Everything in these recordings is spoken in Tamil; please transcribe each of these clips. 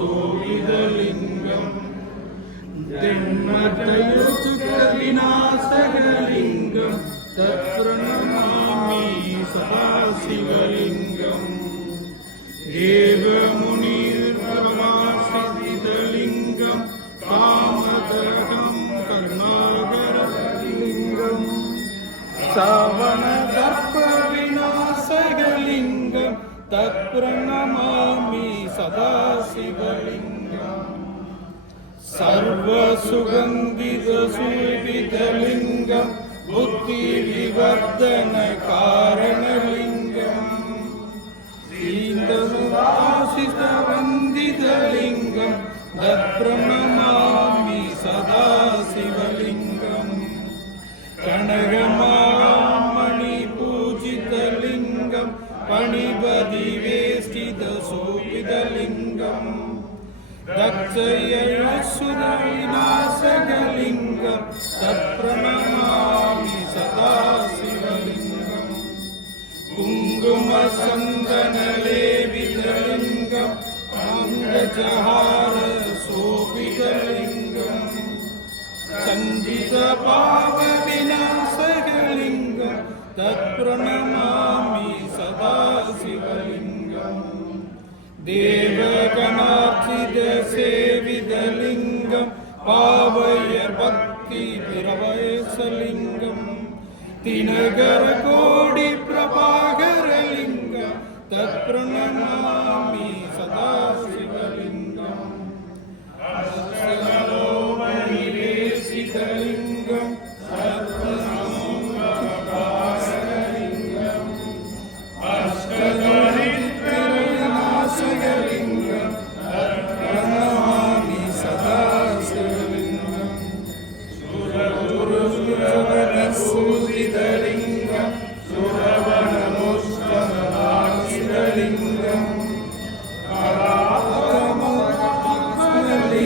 சோவிதலிங்கம் தென்னத்தையொத்துகவிநாசகலிங்கம் தத்பிரணமாமி சதாசிவலிங்கம் தேவமுனிர்பரமாசிதலிங்கம் காமதகம் கருணாகரலிங்கம் சவணதர்ப்ப விநாசகலிங்கம் தத்பிரணமாமி शिवलिङ्गम् सर्वसुगन्धितसेवितलिङ्गम् बुद्धिविवर्धनकारणलिङ्गम् सीन्दसुवासितवन्दितलिङ्गम् तत्प्रणमामि सदा शिवलिङ्गम् कनकमामणिपूजितलिङ्गम् पणिपदिवेष्टितसोपितलिङ्गम् லிங்கம். தத்சயசுரவிநாசகலிங்கம் தத்பிரணமாமி சதா சிவலிங்கம் குங்கும சந்தனலேபிதலிங்கம் அங்கஜஹார சோபிதலிங்கம் சஞ்சித பாவ விநாசகலிங்கம் தத்பிரணமாமி சதா சிவலிங்கம் தேவ சேவிதலிங்கம் பாவய பக்தி பிரவேசலிங்கம் தினகர கோ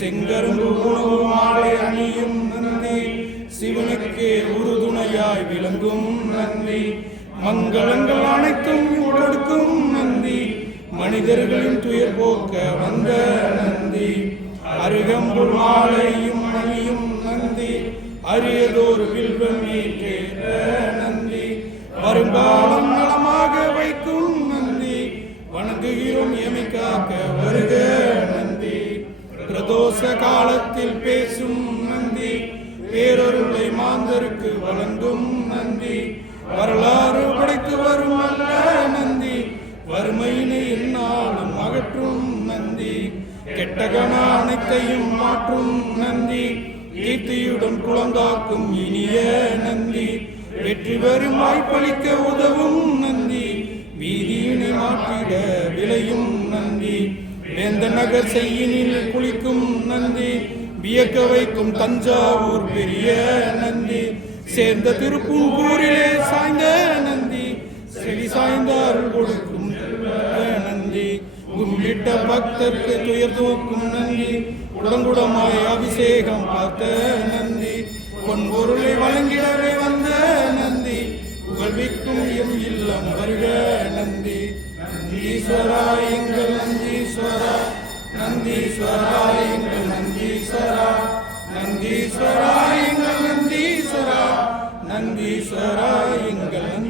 செங்கரும்பு உணவு மாலை அணியும் நந்தி சிவனுக்கே உறுதுணையாய் விளங்கும் நந்தி மங்களங்கள் அனைத்தும் உடற்கும் நந்தி மனிதர்களின் துயர் போக்க வந்த நந்தி அருகம்புல் மாலையும் அணியும் நந்தி அரியதோர் வில்வம் ஏற்றேற்ற நந்தி வருங்காலம் நலமாக வைக்கும் நந்தி வணங்குகிறோம் எமை காக்க வருக. பிரதோஷ காலத்தில் பேசும் நந்தி பேரருளை மாந்தருக்கு வழங்கும் நந்தி வரலாறு படைத்து வரும் அல்ல நந்தி வறுமையினை என்னாலும் அகற்றும் நந்தி கெட்டகன அனைத்தையும் மாற்றும் நந்தி கீர்த்தியுடன் குளந்தாக்கும் இனிய நந்தி வெற்றி பெறும் வாய்ப்பளிக்க உதவும் நந்தி வீதியினை மாற்றிட விளையும் நந்தி வேந்த நகர் செய்யினில் குளிக்கும் நந்தி வியக்க வைக்கும் தஞ்சாவூர் பெரிய நந்தி சேர்ந்த திருப்பூரிலே சாய்ந்த நந்தி செடி சாய்ந்த அருள் கொடுக்கும் நந்தி கும்பிட்ட பக்தர்க்கு துயர் தூக்கும் நந்தி உடங்குடமாய் அபிஷேகம் பார்த்த நந்தி. பொன் பொருளை வழங்கிடவே வந்த நந்தி புகழ்விக்கும் எம் இல்லம் வருக நந்தி. நந்தீஸ்வரா எங்கள் நந்தி. நந்தீஸ்வரா எங்கள் நந்தீஸ்வரா நந்தீஸ்வரா எங்கள் நந்தீஸ்வரா நந்தீஸ்வரா எங்கள் நந்தீஸ்வரா